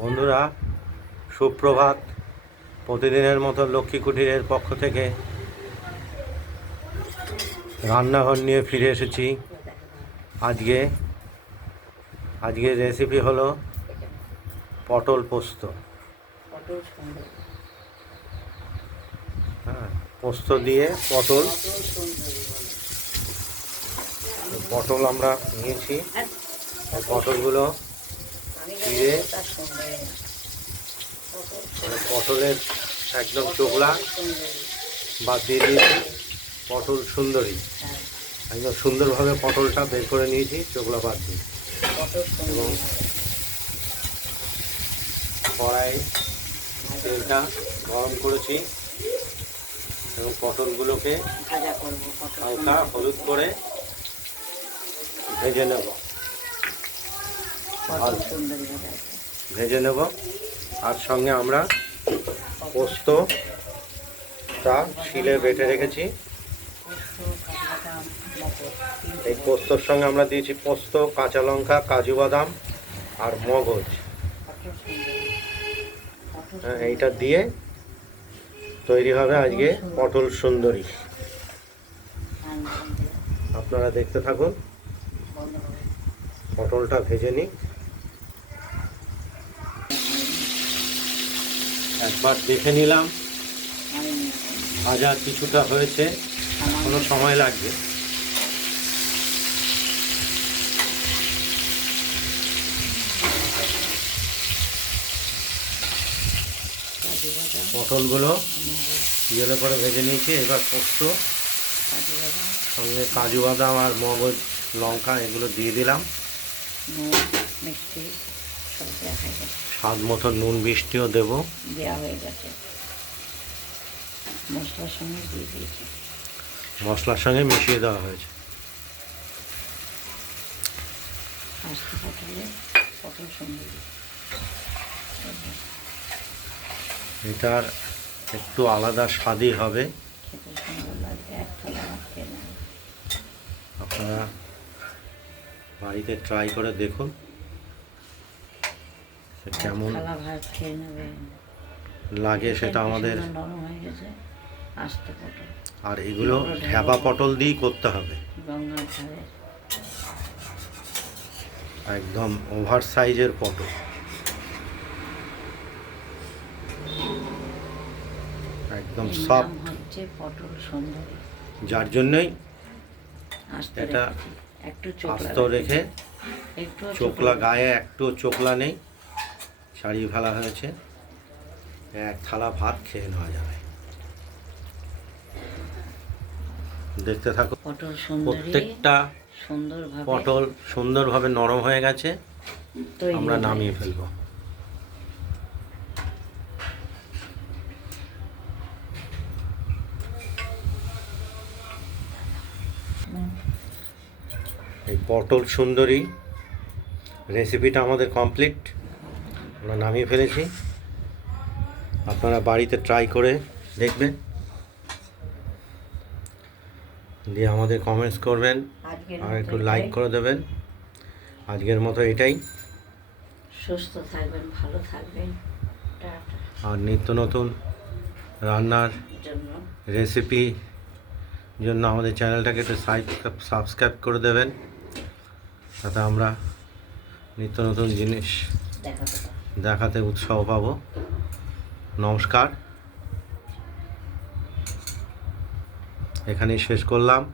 বন্ধুরা সুপ্রভাত। প্রতিদিনের মতো লক্ষ্মী কুটিরের পক্ষ থেকে রান্নাঘর নিয়ে ফিরে এসেছি। আজকে আজকে রেসিপি হলো পটল পোস্ত। হ্যাঁ পোস্ত দিয়ে পটল। পটল আমরা নিয়েছি। হ্যাঁ, পটলগুলো মানে পটলের একদম চোখলা বাদ দিয়ে দিয়েছি। পটল সুন্দরী। একদম সুন্দরভাবে পটলটা বের করে নিয়েছি, চোখলা বাদ দিয়ে। সুন্দরী কড়াই তেলটা গরম করেছি এবং পটলগুলোকে হালকা হলুদ করে ভেজে নেব। ভাজা নেব। আর সঙ্গে আমরা পোস্তটা শিলে বেটে রেখেছি। পোস্ত এই পোস্তর সঙ্গে আমরা দিয়েছি পোস্ত কাঁচা লঙ্কা কাজু বাদাম আর মগজ। হ্যাঁ, এইটা দিয়ে তৈরি হবে আজকে পটল সুন্দরী। আপনারা দেখতে থাকুন। পটলটা ভেজে নিই একবার দেখে নিলাম। ভাজা কিছুটা হয়েছে, কোনো সময় লাগবে। পটলগুলো ইয়েলো করে ভেজে নিয়েছি, এবার পোস্ত, সঙ্গে কাজু বাদাম আর মগজ, লঙ্কা, এগুলো দিয়ে দিলাম। মিষ্টি। স্বাদ মতো নুন বৃষ্টিও দেবো। দেওয়া হয়ে গেছে। মশলার সঙ্গে দিয়ে দিয়েছি। মশলার সঙ্গে মিশিয়ে দেওয়া হয়েছে। পটলে পটল এটার একটু আলাদা স্বাদই হবে। আপনারা বাড়িতে ট্রাই করে দেখুন। কেমন লাগে সেটা আমাদের আর এগুলো ঢ্যাপা পটল দিয়েই করতে হবে। একদম ওভার সাইজের পটল। একদম সফট পটল সুন্দরী। যার জন্যই এটা চোখলা আস্ত রেখে একটু চোকলা গায়ে একটু চোকলা নেই। ছাড়িয়ে ফেলা হয়েছে। এক থালা ভাত খেয়ে নেওয়া যাবে। দেখতে থাকো পটল প্রত্যেকটা সুন্দরভাবে পটল সুন্দরভাবে নরম হয়ে গেছে। আমরা নামিয়ে। ফেলব। এই পটল সুন্দরী রেসিপিটা আমাদের কমপ্লিট। আমরা নামিয়ে ফেলেছি। আপনারা বাড়িতে ট্রাই করে দেখবেন। দিয়ে আমাদের কমেন্টস করবেন আর একটু লাইক করে দেবেন। আজকের মতো এটাই। সুস্থ থাকবেন ভালো থাকবেন। আর নিত্য নতুন রান্নার রেসিপি জন্য আমাদের চ্যানেলটাকে একটু সাবস্ক্রাইব করে দেবেন। তাতে আমরা নিত্য নতুন জিনিস দেখাতে পারব। দেখাতে উৎসাহ পাব। নমস্কার। এখানেই শেষ করলাম।